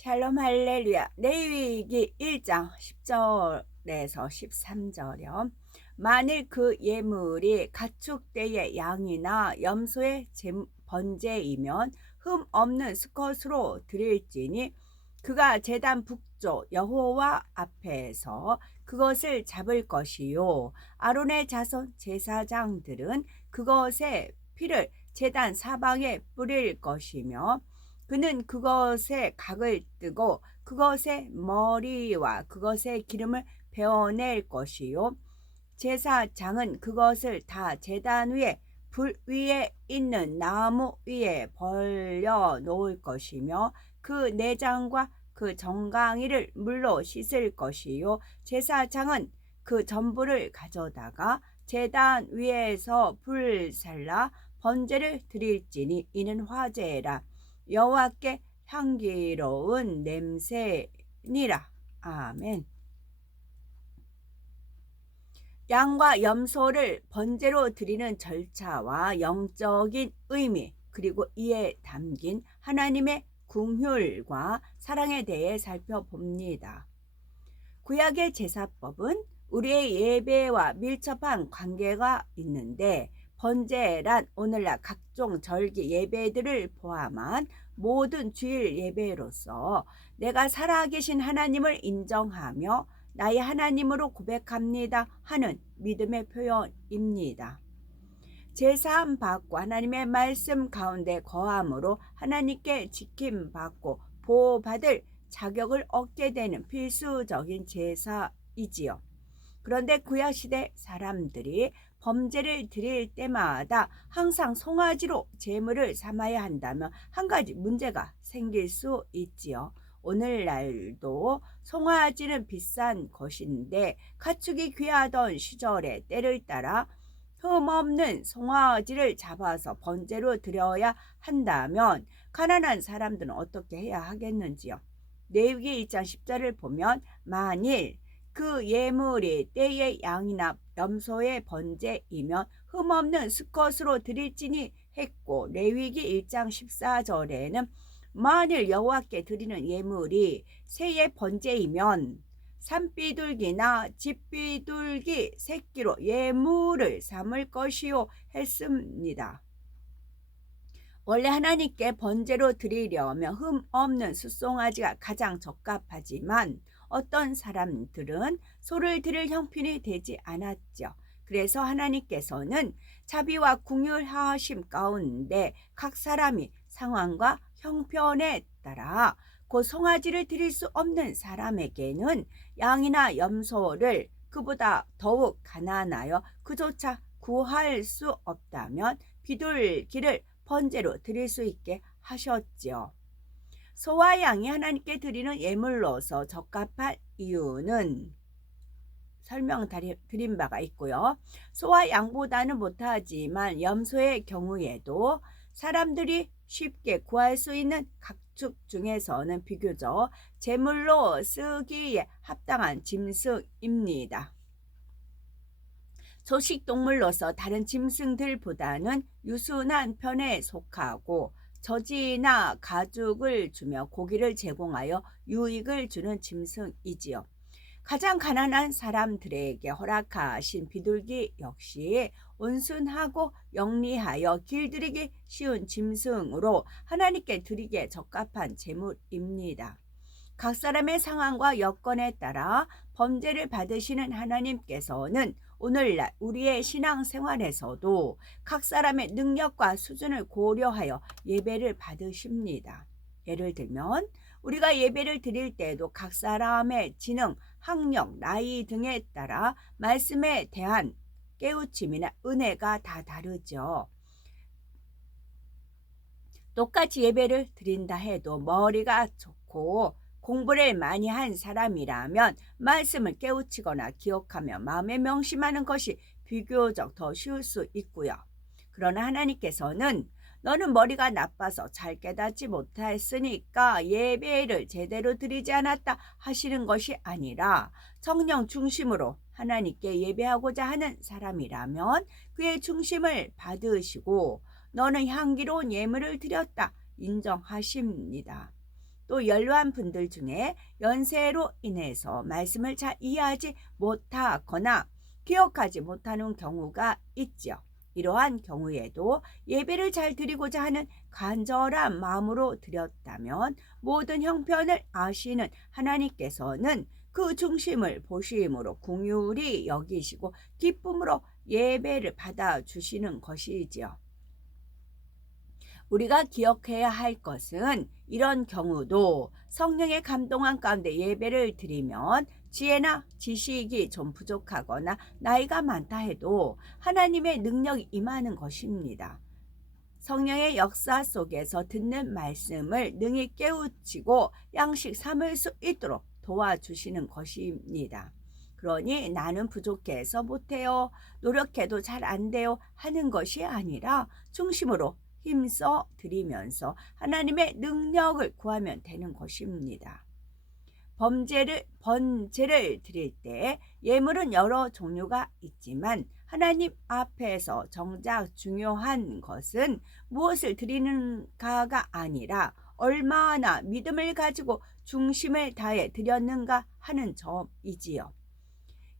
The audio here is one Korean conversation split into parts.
샬롬 할렐루야. 레위기 1장 10절에서 13절이요. 만일 그 예물이 가축대의 양이나 염소의 번제이면 흠 없는 수컷으로 드릴지니 그가 제단 북쪽 여호와 앞에서 그것을 잡을 것이요. 아론의 자손 제사장들은 그것의 피를 제단 사방에 뿌릴 것이며 그는 그것의 각을 뜨고 그것의 머리와 그것의 기름을 베어낼 것이요. 제사장은 그것을 다 제단 위에 불 위에 있는 나무 위에 벌려 놓을 것이며 그 내장과 그 정강이를 물로 씻을 것이요. 제사장은 그 전부를 가져다가 제단 위에서 불살라 번제를 드릴지니 이는 화제라. 여호와께 향기로운 냄새니라. 아멘. 양과 염소를 번제로 드리는 절차와 영적인 의미 그리고 이에 담긴 하나님의 긍휼과 사랑에 대해 살펴봅니다. 구약의 제사법은 우리의 예배와 밀접한 관계가 있는데 번제란 오늘날 각종 절기 예배들을 포함한 모든 주일 예배로서 내가 살아계신 하나님을 인정하며 나의 하나님으로 고백합니다 하는 믿음의 표현입니다. 제사함 받고 하나님의 말씀 가운데 거함으로 하나님께 지킴받고 보호받을 자격을 얻게 되는 필수적인 제사이지요. 그런데 구약시대 사람들이 범죄를 드릴 때마다 항상 송아지로 제물을 삼아야 한다면 한 가지 문제가 생길 수 있지요. 오늘날도 송아지는 비싼 것인데 가축이 귀하던 시절의 때를 따라 흠없는 송아지를 잡아서 번제로 드려야 한다면 가난한 사람들은 어떻게 해야 하겠는지요. 레위기 2장 10절을 보면 만일 그 예물이 떼의 양이나 염소의 번제이면 흠없는 수컷으로 드릴지니 했고 레위기 1장 14절에는 만일 여호와께 드리는 예물이 새의 번제이면 산비둘기나 집비둘기 새끼로 예물을 삼을 것이요 했습니다. 원래 하나님께 번제로 드리려면 흠 없는 숫송아지가 가장 적합하지만 어떤 사람들은 소를 드릴 형편이 되지 않았죠. 그래서 하나님께서는 자비와 긍휼하심 가운데 각 사람이 상황과 형편에 따라 그 송아지를 드릴 수 없는 사람에게는 양이나 염소를 그보다 더욱 가난하여 그조차 구할 수 없다면 비둘기를 번제로 드릴 수 있게 하셨지요. 소와 양이 하나님께 드리는 예물로서 적합한 이유는 설명드린 바가 있고요. 소와 양보다는 못하지만 염소의 경우에도 사람들이 쉽게 구할 수 있는 가축 중에서는 비교적 제물로 쓰기에 합당한 짐승입니다. 초식동물로서 다른 짐승들보다는 유순한 편에 속하고 젖이나 가죽을 주며 고기를 제공하여 유익을 주는 짐승이지요. 가장 가난한 사람들에게 허락하신 비둘기 역시 온순하고 영리하여 길들이기 쉬운 짐승으로 하나님께 드리기에 적합한 제물입니다. 각 사람의 상황과 여건에 따라 번제를 받으시는 하나님께서는 오늘날 우리의 신앙생활에서도 각 사람의 능력과 수준을 고려하여 예배를 받으십니다. 예를 들면 우리가 예배를 드릴 때에도 각 사람의 지능, 학력, 나이 등에 따라 말씀에 대한 깨우침이나 은혜가 다 다르죠. 똑같이 예배를 드린다 해도 머리가 좋고 공부를 많이 한 사람이라면 말씀을 깨우치거나 기억하며 마음에 명심하는 것이 비교적 더 쉬울 수 있고요. 그러나 하나님께서는 너는 머리가 나빠서 잘 깨닫지 못했으니까 예배를 제대로 드리지 않았다 하시는 것이 아니라 성령 중심으로 하나님께 예배하고자 하는 사람이라면 그의 중심을 받으시고 너는 향기로운 예물을 드렸다 인정하십니다. 또 연로한 분들 중에 연세로 인해서 말씀을 잘 이해하지 못하거나 기억하지 못하는 경우가 있죠. 이러한 경우에도 예배를 잘 드리고자 하는 간절한 마음으로 드렸다면 모든 형편을 아시는 하나님께서는 그 중심을 보심으로 긍휼히 여기시고 기쁨으로 예배를 받아주시는 것이지요. 우리가 기억해야 할 것은 이런 경우도 성령의 감동한 가운데 예배를 드리면 지혜나 지식이 좀 부족하거나 나이가 많다 해도 하나님의 능력이 임하는 것입니다. 성령의 역사 속에서 듣는 말씀을 능히 깨우치고 양식 삼을 수 있도록 도와주시는 것입니다. 그러니 나는 부족해서 못해요, 노력해도 잘 안 돼요 하는 것이 아니라 중심으로 힘써 드리면서 하나님의 능력을 구하면 되는 것입니다. 번제를 드릴 때 예물은 여러 종류가 있지만 하나님 앞에서 정작 중요한 것은 무엇을 드리는가가 아니라 얼마나 믿음을 가지고 중심을 다해 드렸는가 하는 점이지요.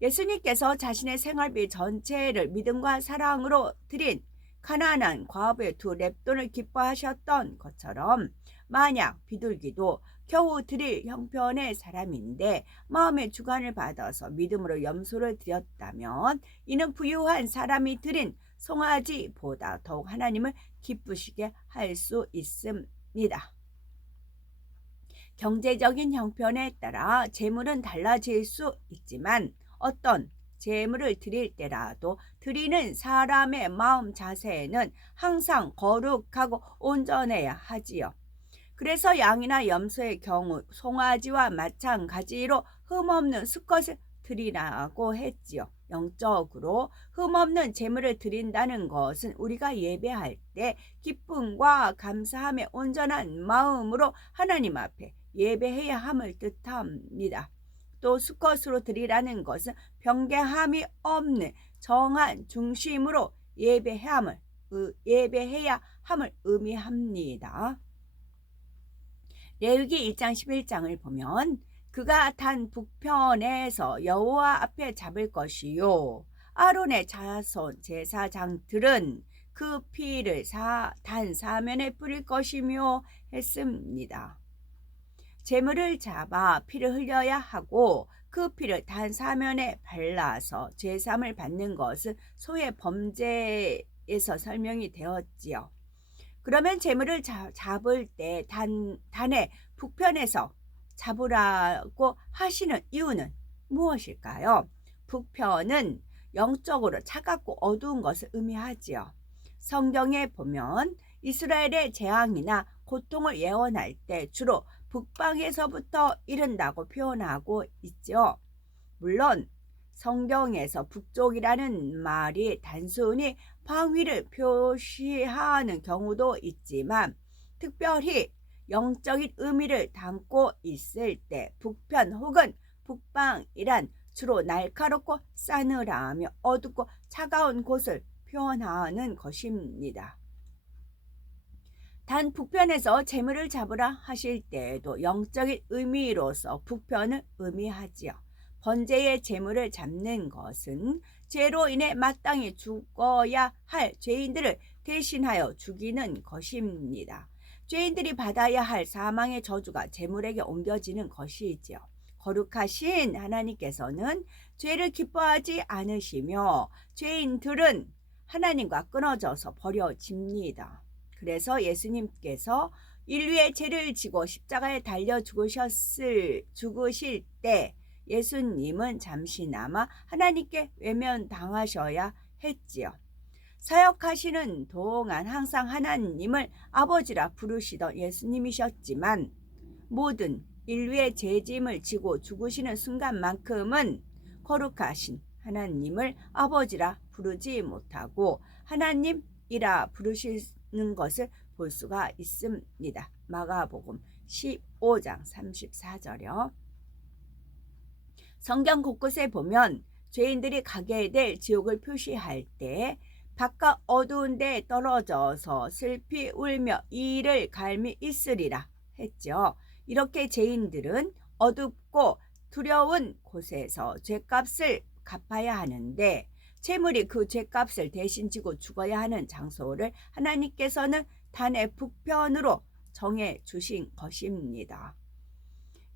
예수님께서 자신의 생활비 전체를 믿음과 사랑으로 드린 가난한 과부의 2렙돈을 기뻐하셨던 것처럼 만약 비둘기도 겨우 드릴 형편의 사람인데 마음의 주관을 받아서 믿음으로 염소를 드렸다면 이는 부유한 사람이 드린 송아지보다 더욱 하나님을 기쁘시게 할 수 있습니다. 경제적인 형편에 따라 재물은 달라질 수 있지만 어떤 재물을 드릴 때라도 드리는 사람의 마음 자세는 항상 거룩하고 온전해야 하지요. 그래서 양이나 염소의 경우 송아지와 마찬가지로 흠없는 수컷을 드리라고 했지요. 영적으로 흠없는 재물을 드린다는 것은 우리가 예배할 때 기쁨과 감사함의 온전한 마음으로 하나님 앞에 예배해야 함을 뜻합니다. 또 수컷으로 드리라는 것은 변개함이 없는 정한 중심으로 예배해야 함을 의미합니다. 레위기 1장 11장을 보면 그가 단 북편에서 여호와 앞에 잡을 것이요 아론의 자손 제사장들은 그 피를 단 사면에 뿌릴 것이며 했습니다. 재물을 잡아 피를 흘려야 하고 그 피를 단 사면에 발라서 제삼을 받는 것은 소의 범죄에서 설명이 되었지요. 그러면 재물을 잡을 때 단의 북편에서 잡으라고 하시는 이유는 무엇일까요? 북편은 영적으로 차갑고 어두운 것을 의미하지요. 성경에 보면 이스라엘의 재앙이나 고통을 예언할 때 주로 북방에서부터 이른다고 표현하고 있죠. 물론 성경에서 북쪽이라는 말이 단순히 방위를 표시하는 경우도 있지만 특별히 영적인 의미를 담고 있을 때 북편 혹은 북방이란 주로 날카롭고 싸늘하며 어둡고 차가운 곳을 표현하는 것입니다. 단 북편에서 재물을 잡으라 하실 때에도 영적인 의미로서 북편을 의미하지요. 번제의 재물을 잡는 것은 죄로 인해 마땅히 죽어야 할 죄인들을 대신하여 죽이는 것입니다. 죄인들이 받아야 할 사망의 저주가 재물에게 옮겨지는 것이지요. 거룩하신 하나님께서는 죄를 기뻐하지 않으시며 죄인들은 하나님과 끊어져서 버려집니다. 그래서 예수님께서 인류의 죄를 지고 십자가에 달려 죽으실 때 예수님은 잠시나마 하나님께 외면당하셔야 했지요. 사역하시는 동안 항상 하나님을 아버지라 부르시던 예수님이셨지만 모든 인류의 죄짐을 지고 죽으시는 순간만큼은 거룩하신 하나님을 아버지라 부르지 못하고 하나님이라 부르시는 것을 볼 수가 있습니다. 마가복음 15장 34절이요. 성경 곳곳에 보면 죄인들이 가게 될 지옥을 표시할 때 바깥 어두운 데에 떨어져서 슬피 울며 이를 갈미 있으리라 했죠. 이렇게 죄인들은 어둡고 두려운 곳에서 죄값을 갚아야 하는데 재물이 그 죄값을 대신 지고 죽어야 하는 장소를 하나님께서는 단의 북편으로 정해 주신 것입니다.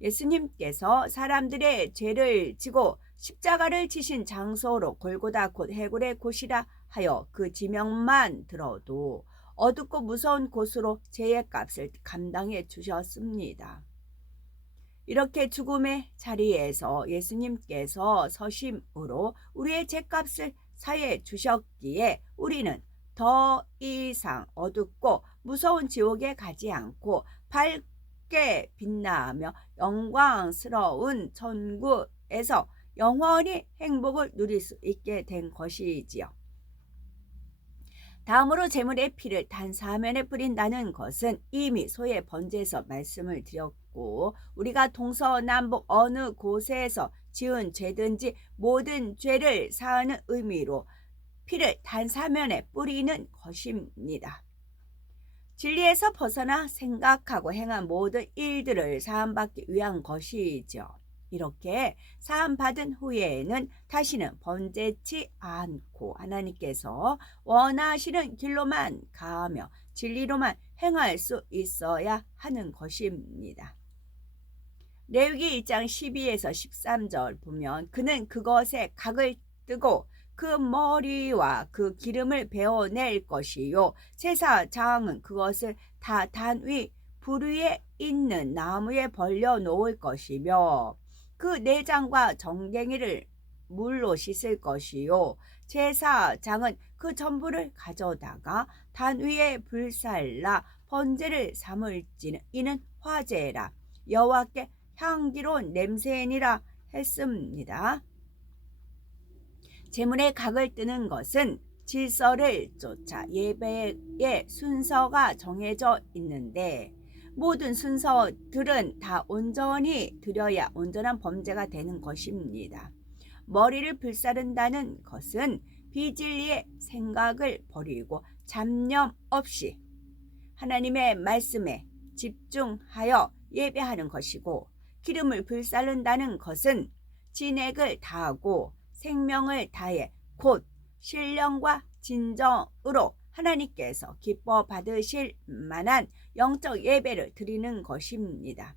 예수님께서 사람들의 죄를 지고 십자가를 지신 장소로 골고다 곧 해골의 곳이라 하여 그 지명만 들어도 어둡고 무서운 곳으로 죄의 값을 감당해 주셨습니다. 이렇게 죽음의 자리에서 예수님께서 서심으로 우리의 죄값을 사해 주셨기에 우리는 더 이상 어둡고 무서운 지옥에 가지 않고 밝게 빛나며 영광스러운 천국에서 영원히 행복을 누릴 수 있게 된 것이지요. 다음으로 제물의 피를 단사면에 뿌린다는 것은 이미 소의 번제에서 말씀을 드렸고 우리가 동서남북 어느 곳에서 지은 죄든지 모든 죄를 사하는 의미로 피를 단사면에 뿌리는 것입니다. 진리에서 벗어나 생각하고 행한 모든 일들을 사함받기 위한 것이죠. 이렇게 사함받은 후에는 다시는 번제치 않고 하나님께서 원하시는 길로만 가며 진리로만 행할 수 있어야 하는 것입니다. 레위기 1장 12에서 13절 보면 그는 그것에 각을 뜨고 그 머리와 그 기름을 베어낼 것이요 제사장은 그것을 다 단 위 불 위에 있는 나무에 벌려 놓을 것이며 그 내장과 정갱이를 물로 씻을 것이요 제사장은 그 전부를 가져다가 단 위에 불살라 번제를 삼을지는 이는 화제라 여호와께 향기로운 냄새니라 했습니다. 제물에 각을 뜨는 것은 질서를 쫓아 예배의 순서가 정해져 있는데 모든 순서들은 다 온전히 드려야 온전한 범죄가 되는 것입니다. 머리를 불사른다는 것은 비진리의 생각을 버리고 잡념 없이 하나님의 말씀에 집중하여 예배하는 것이고 기름을 불사른다는 것은 진액을 다하고 생명을 다해 곧 신령과 진정으로 하나님께서 기뻐 받으실 만한 영적 예배를 드리는 것입니다.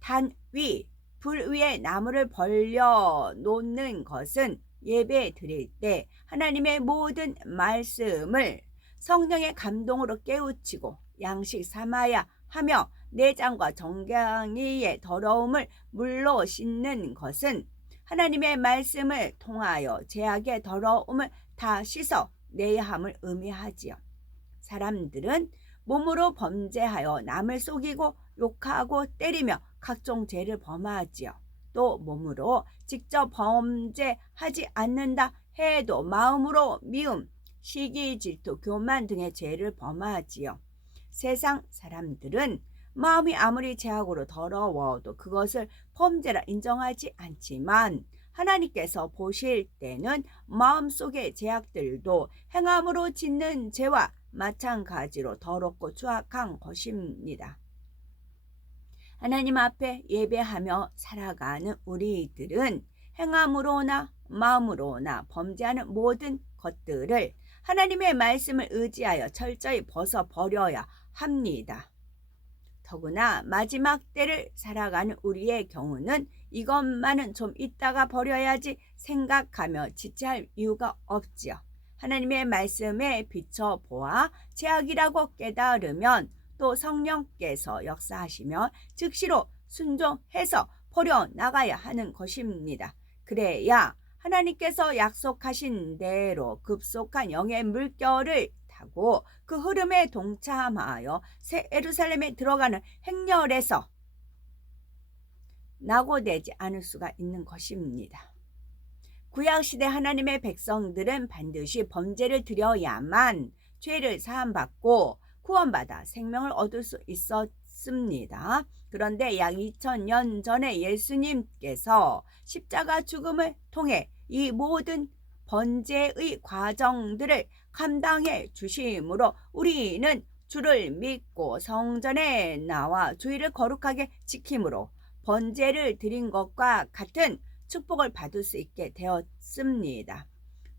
단 위, 불 위에 나무를 벌려 놓는 것은 예배 드릴 때 하나님의 모든 말씀을 성령의 감동으로 깨우치고 양식 삼아야 하며 내장과 정갱이의 더러움을 물로 씻는 것은 하나님의 말씀을 통하여 죄악의 더러움을 다 씻어 내야 함을 의미하지요. 사람들은 몸으로 범죄하여 남을 속이고 욕하고 때리며 각종 죄를 범하지요. 또 몸으로 직접 범죄하지 않는다 해도 마음으로 미움, 시기, 질투, 교만 등의 죄를 범하지요. 세상 사람들은 마음이 아무리 죄악으로 더러워도 그것을 범죄라 인정하지 않지만 하나님께서 보실 때는 마음속의 죄악들도 행함으로 짓는 죄와 마찬가지로 더럽고 추악한 것입니다. 하나님 앞에 예배하며 살아가는 우리들은 행함으로나 마음으로나 범죄하는 모든 것들을 하나님의 말씀을 의지하여 철저히 벗어버려야 합니다. 더구나 마지막 때를 살아가는 우리의 경우는 이것만은 좀 이따가 버려야지 생각하며 지체할 이유가 없지요. 하나님의 말씀에 비춰보아 죄악이라고 깨달으면 또 성령께서 역사하시며 즉시로 순종해서 버려나가야 하는 것입니다. 그래야 하나님께서 약속하신 대로 급속한 영의 물결을 타고 그 흐름에 동참하여 새 예루살렘에 들어가는 행렬에서 낙오되지 않을 수가 있는 것입니다. 구약시대 하나님의 백성들은 반드시 범죄를 드려야만 죄를 사함받고 구원받아 생명을 얻을 수 있었습니다. 그런데 약 2000년 전에 예수님께서 십자가 죽음을 통해 이 모든 번제의 과정들을 감당해 주심으로 우리는 주를 믿고 성전에 나와 주의를 거룩하게 지킴으로 번제를 드린 것과 같은 축복을 받을 수 있게 되었습니다.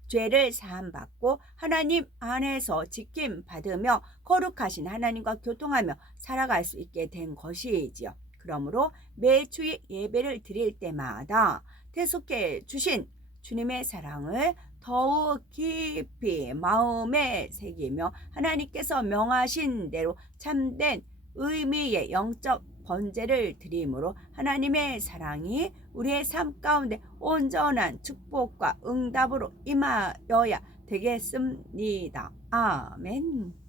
죄를 사함받고 하나님 안에서 지킴받으며 거룩하신 하나님과 교통하며 살아갈 수 있게 된 것이지요. 그러므로 매주일 예배를 드릴 때마다 대속해 주신 주님의 사랑을 더욱 깊이 마음에 새기며 하나님께서 명하신 대로 참된 의미의 영적 번제를 드림으로 하나님의 사랑이 우리의 삶 가운데 온전한 축복과 응답으로 임하여야 되겠습니다. 아멘.